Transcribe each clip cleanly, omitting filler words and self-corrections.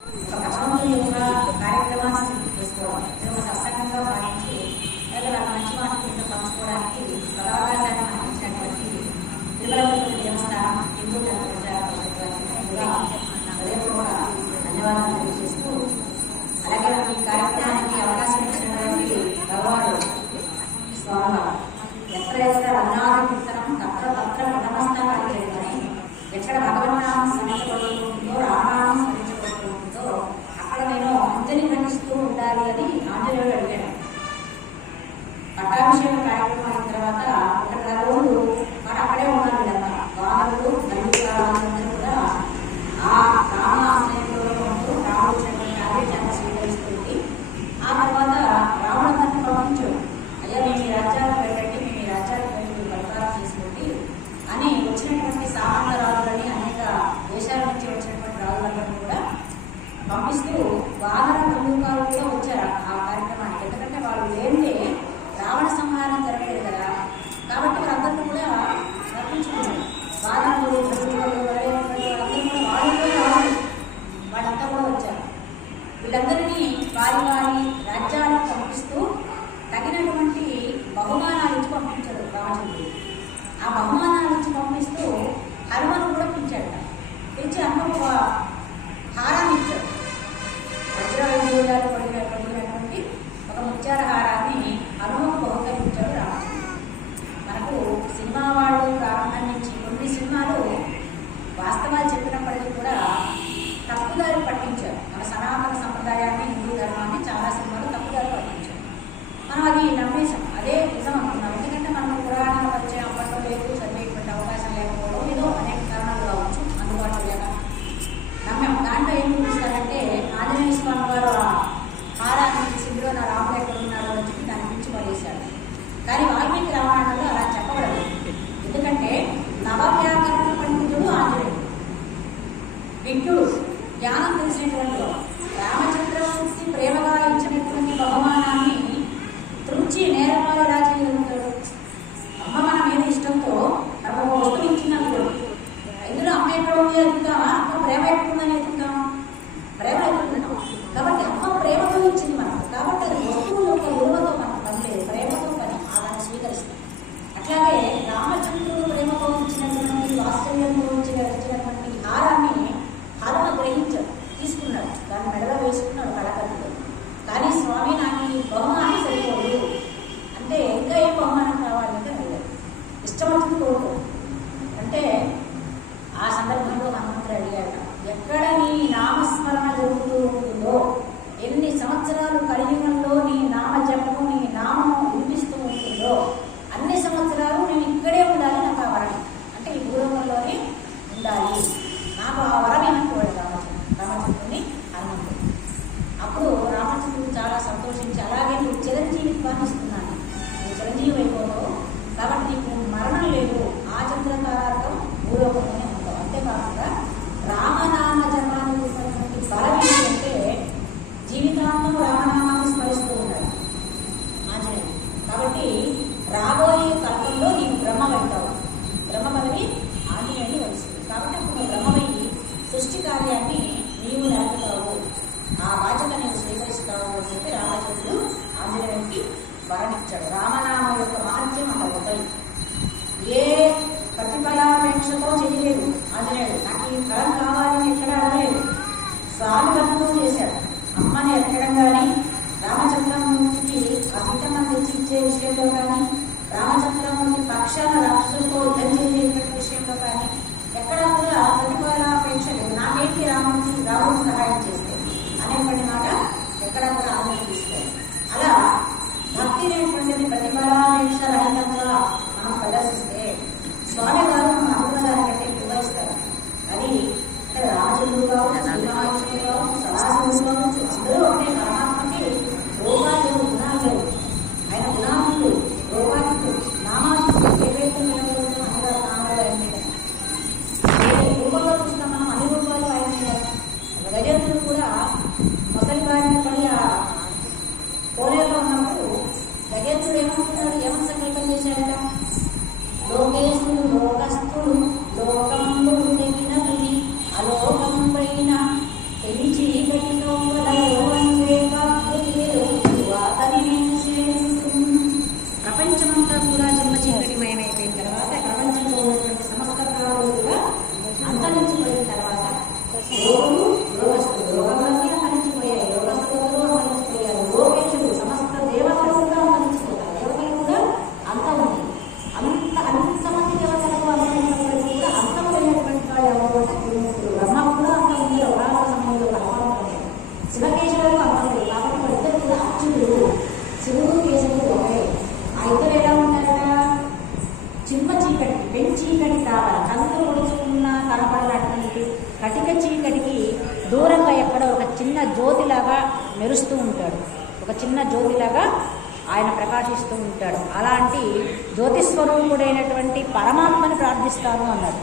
భగవంతుని యొక్క కార్యక్రమాన్ని చేసుకోవాలి. ఒక సత్సంగంగా భావించి లేదా నాకు మంచి మాటలు పంచుకోవడానికి సదావకాశాన్ని మనకి ఇచ్చినటువంటి తిరుమల దేవస్థానం హిందూ హృదయపూర్వక ధన్యవాదాలు తెలియజేస్తూ, అలాగే నాకు ఈ కార్యక్రమానికి అవకాశం ఇచ్చినటువంటి భగవాడు స్వామి ఎక్కడ ఎక్కడ అన్నాదిత్తరం తత్ర తత్ర ప్రథమస్థానాలు లేదని, ఎక్కడ భగవన్నామం స్మరించబడుతుందో రామనామం స్మరించబడుతుందో అక్కడ నేను అంజలి ఘటిస్తూ ఉండాలి అని ఆంజనేయుడు అడిగాడు. పట్టాభిషేక కార్యక్రమం అయిన తర్వాత ఒక రోజులు మరి అక్కడే ఉన్నారు కదా వానరులు దండికాలందరూ కూడా ఆ రామాశ్రయంలో ఉంటూ రాముడు వచ్చినటువంటి ఆదేశాన్ని స్వీకరిస్తుంది. ఆ తర్వాత రాముడందరినీ పంపించాడు. అయ్యా మేము ఈ రాజ్యాలు పెట్టండి, మేము ఈ రాజ్యాలు పెట్టి పరిపాలన చేసుకోండి అని వచ్చినటువంటి సామంత రాజులని అనేక దేశాల నుంచి వచ్చినటువంటి రాజులందరినీ కూడా పంపిస్తూ వానర బంధుకాలు కూడా వచ్చారు ఆ కార్యక్రమానికి. ఎందుకంటే వాళ్ళు లేనిదే రావణ సంహారం జరగలేదు కదా, కాబట్టి వాళ్ళందరినీ కూడా రప్పించుకున్నారు. వానరులు వాళ్ళందరూ కూడా వాళ్ళంతా కూడా వచ్చారు. వీళ్ళందరినీ వారి వారి రాజ్యాలకు పంపిస్తూ తగినటువంటి బహుమానాలు ఇచ్చి పంపించారు రామచంద్రుడు. ఆ బహుమానాలు ఇచ్చి పంపిస్తూ హనుమను కూడా పిలిచాడు. పిలిచి హనుమకు హారాన్ని ఇచ్చాడు. వజ్రవైద్యాలు పడినటువంటి ఒక ముత్యాల హారాన్ని హనుమకు బహుకరించాడు రామచంద్రుడు. మనకు సినిమా వాళ్ళు ప్రారంభం నుంచి కొన్ని సినిమాలు వాస్తవాలు చెప్పినప్పటికీ కూడా తప్పుదారి పట్టించారు. మన సనాతన సంప్రదాయాన్ని, హిందూ ధర్మాన్ని చాలా సినిమాలు తప్పుదారి పట్టించారు. మనం అది నమ్మేశాం, అదే నిజం అనుకున్నాం. ఎందుకంటే మనం పురాణాలు వచ్చే అప్పట్లో లేదు, చదివేటువంటి అవకాశం లేకపోవడం, ఏదో అనేక కారణాలు కావచ్చు, అందుబాటులో లేక నమ్మాం. దాంట్లో ఏం చూపిస్తారంటే ఆంజనేయ స్వామి వారు హారాన్ని తీసిందిలో నా రాముడు ఎక్కడ ఉన్నాడో అని చెప్పి దాని గురించి పడేశాడు. కానీ వాల్మీకి రామాయణంలో అలా చెప్పబడదు. ఎందుకంటే నవవ్యాకరణ పండితుడు ఆంజనేయుడు, విజ్ఞుడు, జ్ఞానం తెలిసినటువంటి రామచంద్రమూర్తి ప్రేమగా ఇచ్చినటువంటి బహుమానాన్ని త్రుంచి నేరపాలు ఎలా చేయగలుగుతాడు? అమ్మ మన మీద ఇష్టంతో తమ వస్తువు ఇచ్చినప్పుడు ఇందులో అమ్మ ఎక్కడ ఉంది ఎదుగుతామా? అమ్మ ప్రేమ ఎక్కడుందని ఎదుగుతామా? ప్రేమ ఎదుగుతున్నాం కాబట్టి అమ్మ ప్రేమతో ఇచ్చింది మనకు. కాబట్టి అది వస్తువుల యొక్క విలువతో మనకు పని లేదు, ప్రేమతో పని. దాన్ని స్వీకరిస్తాం. అట్లాగే రామచంద్రుడు ప్రేమతో ఇచ్చినటువంటి వాత్సల్యంతో ఇచ్చినటువంటి హారాన్ని హనుమ గ్రహించాడు, తీసుకున్నాడు, దాన్ని మెడలో వేసుకున్నాడు కళకత్తులో. కానీ స్వామి నాకు ఈ బహుమానం సరిపోదు అంటే ఇంకా ఏం బహుమానం కావాలంటే అడిగాడు. ఇష్టం వచ్చింది కోరుకో అంటే ఆ సందర్భంలో హనుమంతుడు అడిగాడు, ఎక్కడ నీ నామస్మరణ జరుగుతూ ఉంటుందో, ఎన్ని సంవత్సరాలు కలియుగంలో నీ నామ జపము, నీ నామము వినిపిస్తూ ఉంటుందో అన్ని సంవత్సరాలు నేను ఇక్కడే ఉండాలి, నాకు ఆ వరం అంటే ఈ భూలోకంలోనే ఉండాలి, నాకు ఆ వరం ఏమనుకోడు రామచంద్రుని హనుమంతుడు. అప్పుడు రామచంద్రుడు చాలా సంతోషించి, అలాగే నువ్వు చిరంజీవిత్వాన్ని ఇస్తున్నాను, నువ్వు చిరంజీవి అయిపోతావు కాబట్టి నీకు మరణం లేదు, ఆ చంద్రతారార్థం భూలోకంలోనే ఉంటావు. అంతేకాకుండా రామనామ జపానికి ఉన్నటువంటి బలం ఏంటంటే జీవితాంతం రామనామాన్ని స్మరిస్తూ ఉన్నాడు ఆంజనేయుడు. కాబట్టి రాబోయే కల్పంలో నీవు బ్రహ్మమవుతావు, బ్రహ్మ పదవి ఆంజనేయుడు వహిస్తుంది. కాబట్టి అప్పుడు బ్రహ్మమయ్యి సృష్టి కార్యాన్ని నీవు నడుపుతావు, ఆ బాధ్యత నేను స్వీకరిస్తావు అని చెప్పి రామచంద్రుడు ఆంజనేయుడికి వరణించాడు. రామనామ యొక్క మహత్యం అంత గొప్పది. ఏ ప్రతిఫలాపేక్షతో చేయలేదు ఆంజనేయుడు. నాకు ఈ ఫలం కావాలని ఎక్కడ అడగలేదు, స్వామి వరంతో చేశాడు. అమ్మని ఎక్కడం కానీ, రామచంద్రమూర్తికి అభిటమం తెచ్చి ఇచ్చే విషయంలో కానీ, రామచంద్రమూర్తి పక్షాన రాక్షసులతో యుద్ధం చేసేటువంటి విషయంలో కానీ ఎక్కడ కూడా ప్రతిఫలాపేక్ష లేదు. నాకేంటి రాముడికి సహాయం చేస్తే అనేటువంటి మాట ఎక్కడ కూడా ఆలోచన తీసుకోవాలి. అలా భక్తి అనేటువంటిది ప్రతిఫలాపేక్ష రహితంగా మనం ప్రదర్శిస్తే స్వామి గారు మన అనుకున్నదాని కంటే ఎక్కువ ఇస్తారు. అది అంటే రామచంద్రుడు కావచ్చు, శ్రీరామకృష్ణుడు కావచ్చు, సదాశివుడు కావచ్చు, అందరూ ఒకటే. పరమాత్మకి రూపాలు లేవు, గుణాలు లేవు. ఆయన గుణాలు రూపాలు నామాలు ఏవైతే నిలబడుతుందో అన్ని నామాలు అయినాయి కదా. ఏ రూపంలో చూస్తాం మనం, అన్ని రూపాలు అయినాయి కదా. గజేంద్రుడు కూడా మొసలి బారిన పడి ఆ కోనేరులో ఉన్నప్పుడు గజేంద్రుడు ఏమనుకున్నాడు, ఏమని సంకల్పం చేశాడట? లోకేశుడు లోకస్థుడు లోకంలో తెగిన అలోకం పైన పెంచి చిన్న జ్యోతిలాగా మెరుస్తూ ఉంటాడు, ఒక చిన్న జ్యోతిలాగా ఆయన ప్రకాశిస్తూ ఉంటాడు. అలాంటి జ్యోతిస్వరూపుడైనటువంటి పరమాత్మని ప్రార్థిస్తాను అన్నాడు.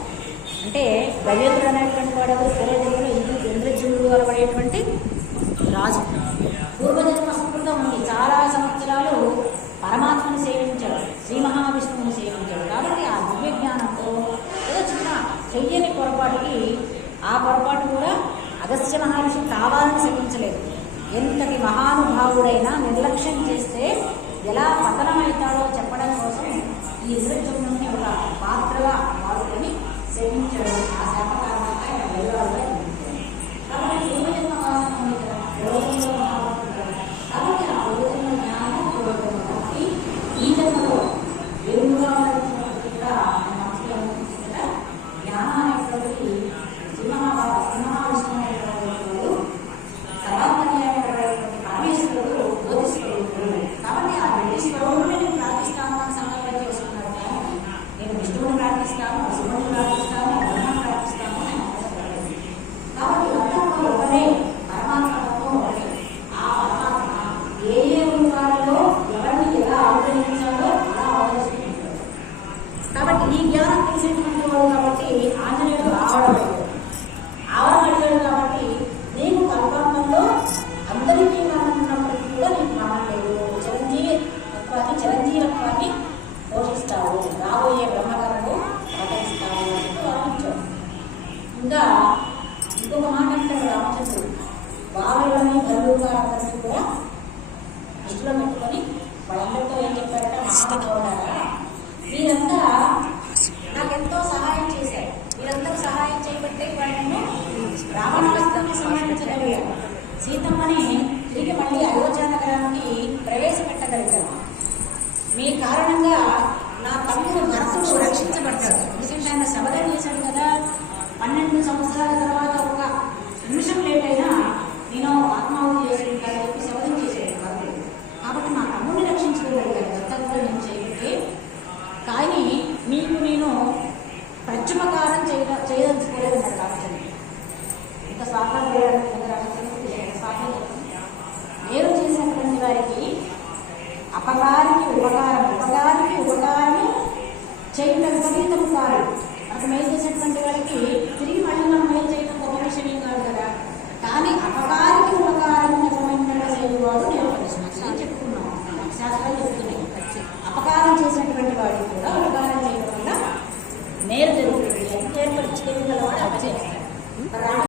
అంటే గజేంద్రుడు అనేటువంటి వాడు పూర్వజన్మలో ఇంద్రజుమ్నుడు అనబడేటువంటి రాజు. పూర్వజన్మ స్మృతం ఉంది, చాలా సంవత్సరాలు పరమాత్మని సేవించాడు, శ్రీ మహావిష్ణువుని సేవించాడు. కాబట్టి ఆ దివ్య జ్ఞానంతో ఏదో చిన్న చెయ్యని పొరపాటుకి ఆ పొరపాటు కూడా అగస్త్య మహర్షి కావాలని శపించలేదు. ఎంతటి మహానుభావుడైనా నిర్లక్ష్యం చేస్తే ఎలా పతనమవుతాడో చెప్పడం కోసం ఈ ఇంద్రజుమ్నుడిని ఒక పాత్రగా వాడుకొని శపించాడు. ఆ శాప కారణంగా ఆయన వెలువడే కాబట్టి పూర్వజన్మ వాసన ఉంది కదా, పూర్వజన్మలో మహాభక్తుడు కదా. కాబట్టి ఆ పూర్వజన్మ జ్ఞానం పూర్వజన్మ భక్తి ఈ జన్మలో దేవుడుగా ఉన్నటువంటి కూడా మనసులో ఉంటుంది కదా. జ్ఞానం అనేటువంటి సింహవిష్ణువు అనేటువంటి సర్వాత్మన్యమైనటువంటి పరమేశ్వరుడు జ్యోతిస్వరూపుడు. కాబట్టి ఆ జ్యోతిస్వరూపుడిని నేను ప్రార్థిస్తాను అని సంకల్పం చేసుకున్నాడు. కానీ నేను విష్ణువుని ప్రార్థిస్తాను, శివుని ప్రార్థిస్తాను, బ్రహ్మను ప్రార్థిస్తాను అని అనుకోలేదు. కాబట్టి అందరిలో ఒకరే, పరమాత్మతో ఒకరే. ఆ పరమాత్మ ఏ ఏ రూపాలలో ఎవరిని ఎలా ఆశ్రయించాలో అలా ఆలోచిస్తుంటాడు. కాబట్టి ఈ జ్ఞానం తీసేటువంటి వాడు కాబట్టి ఆంజనేయుడు ఆవరపడ్డాడు. కాబట్టి నీకు కల్పంలో అందరికీ మరణం ఉన్నప్పటికీ కూడా నీకు మరణం లేదు, చిరంజీవత్వాన్ని పోషిస్తావు, రాబోయే బ్రహ్మకరణకు ప్రకటిస్తావు అని వర్ణించాడు. ఇంకా ఇంకొక మాట అంటాడు రామచంద్రుడు, బావలోని గల్లుగారందరినీ కూడా దృష్టిలో పెట్టుకొని వాళ్ళందరితో ఏం చెప్పారంటే, మహానుభావులారా మీరంతా నాకెంతో సహాయం చేశారు, మీరందరూ సహాయం చేయబట్టే వాళ్ళను రావణాసురుడిని సంహరించగలిగారు, సీతమ్మని తిరిగి మళ్ళీ అయోధ్య నగరానికి ప్రవేశపెట్టగలిగారు. మీ కారణంగా నా తమ్ముడు భరతుడు రక్షించబడ్డాడు. ఎందుకంటే ఆయన శబదం చేశాడు కదా, 12 సంవత్సరాల తర్వాత ఒక నిమిషం లేట్ అయినా నేను ఆత్మాహుతి చేసుకుంటానని చెప్పి శబదం చేశాడు భరతుడు. కాబట్టి నా తమ్ముడిని రక్షించుకోగలిగాను, దత్తత నేను చేయబట్టి. కానీ మీకు నేను ప్రత్యుపకారం చేయదలుచుకోలేదన్నాడు రామచంద్రుడు. ఇంత స్వార్థం చేయడానికి స్వార్థం నేను చేసినటువంటి వారికి అపకారికి ఉపకారము చేయటం విపరీతం కాదు. మనకు మేలు చేసినటువంటి వారికి తిరిగి మళ్ళీ మనం మేలు చేయడం గొప్ప విషయం కాదు కదా. కానీ అపకారం